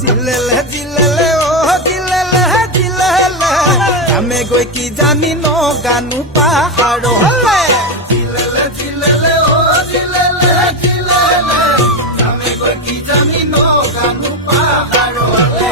জিলেলে জিলেলে ও জিলেলে জিলেলে আমি গৈ কি জানি নগানো পাহাৰলে জিলেলে জিলেলে ও জিলেলে জিলেলে আমি গৈ কি জানি নগানো পাহাৰলে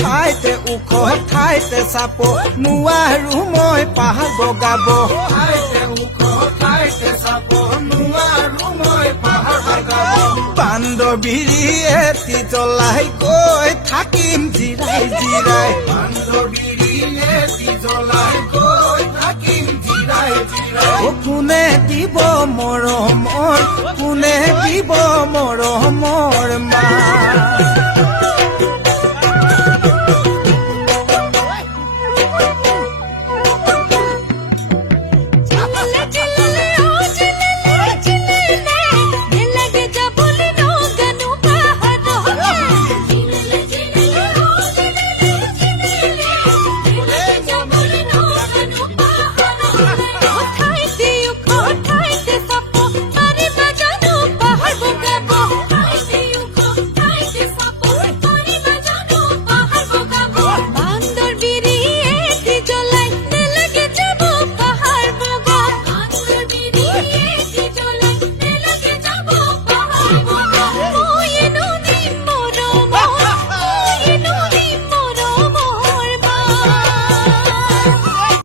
ঠাইতে ওখ ঠাইতে চাপ নোৱাৰো মই পাহাৰ বগাব ঠাইতে ওখ ঠাইতে চাপ নোৱাৰো মই পাহাৰ বগাব বান্দৰবিৰি এটি জ্বলাই গৈ থাকিম জিৰাই জিৰাই বান্দৰবিৰি এটি জ্বলাই গৈ থাকিম জিৰাই জিৰাই কোনে দিব মৰমৰ কোনে দিব মৰমৰ